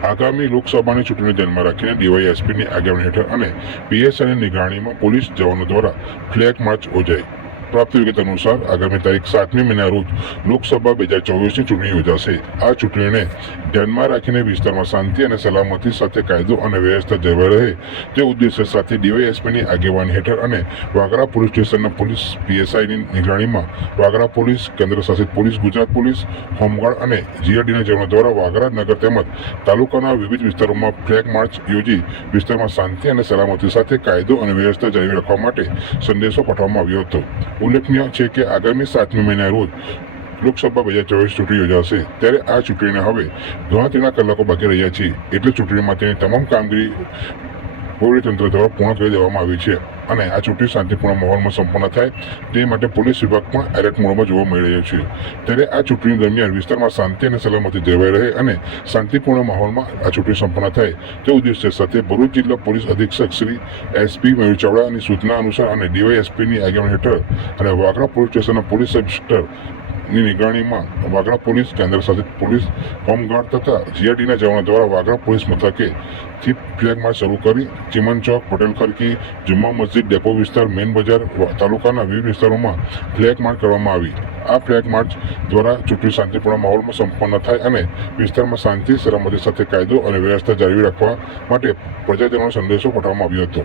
આગામી લોકસભાની ચૂંટણી ધ્યાનમાં રાખીને ડીવાયએસપીની આગેવાની હેઠળ અને પીએસઆઈની નિગરાણીમાં પોલીસ જવાનો દ્વારા ફ્લેગ માર્ચ યોજાઈ પ્રાપ્ત વિગત અનુસાર આગામી તારીખ સાતમી મહિના રોજ લોકસભા બે હજાર ચોવીસની ચૂંટણી યોજાશે. આ ચૂંટણીને ધ્યાનમાં રાખીને વિસ્તારમાં શાંતિ અને સલામતી સાથે કાયદો અને વ્યવસ્થા જળવાઈ રહે તે ઉદ્દેશ્ય સાથે ડીવાયએસપીની આગેવાની હેઠળ અને વાગરા પોલીસ સ્ટેશનના પોલીસ પીએસઆઈની નિગરાણીમાં વાગરા પોલીસ, કેન્દ્ર શાસિત પોલીસ, ગુજરાત પોલીસ, હોમગાર્ડ અને જીઆરડીના જવાનો દ્વારા વાગરા નગર તેમજ તાલુકાના વિવિધ વિસ્તારોમાં ફ્લેગ માર્ચ યોજી વિસ્તારમાં શાંતિ અને સલામતી સાથે કાયદો અને વ્યવસ્થા જાળવી રાખવા માટે સંદેશો પાઠવવામાં આવ્યો હતો. ઉલ્લેખનીય છે કે આગામી સાતમી મહિના રોજ લોકસભા બે હજાર ચોવીસ ચૂંટણી યોજાશે, ત્યારે આ ચૂંટણીને હવે ગણતરીના કલાકો બાકી રહ્યા છે. એટલે ચૂંટણી માટેની તમામ કામગીરી તંત્ર દ્વારા પૂર્ણ કરી દેવામાં આવી છે અને આ ચૂંટણી શાંતિપૂર્ણ માહોલમાં સંપન્ન થાય તે માટે પોલીસ વિભાગ પણ એલર્ટ મોડમાં જોવા મળી રહ્યો છે. ત્યારે આ ચૂંટણી દરમિયાન વિસ્તારમાં શાંતિ અને સલામતી જળવાઈ રહે અને શાંતિપૂર્ણ માહોલમાં આ ચૂંટણી સંપન્ન થાય તે ઉદ્દેશ્ય સાથે ભરૂચ જિલ્લા પોલીસ અધિક્ષક શ્રી એસપી મયુર ચાવડાની સૂચના અનુસાર અને ડીવાયએસપીની આગેવાની હેઠળ અને વાગરા પોલીસ સ્ટેશનના પોલીસ સબ ની નિગરાણીમાં વાગડા પોલીસ કેન્દ્ર શાસિત પોલીસ હોમગાર્ડ તથા જીઆરડીના જવાનો દ્વારા વાગડા પોલીસ મથકે થી ફ્લેગ શરૂ કરી ચિમન ચોક, પટેલ ખરકી જુમ્મા મસ્જિદ, ડેપો વિસ્તાર મેન બજાર તાલુકાના વિવિધ વિસ્તારોમાં ફ્લેગ માર્ચ કરવામાં આવી. આ ફ્લેગ માર્ચ દ્વારા ચૂંટણી શાંતિપૂર્ણ માહોલમાં સંપન્ન થાય અને વિસ્તારમાં શાંતિ, સલામતી સાથે કાયદો અને વ્યવસ્થા જાળવી રાખવા માટે પ્રજાજનોનો સંદેશો પઠાવવામાં આવ્યો હતો.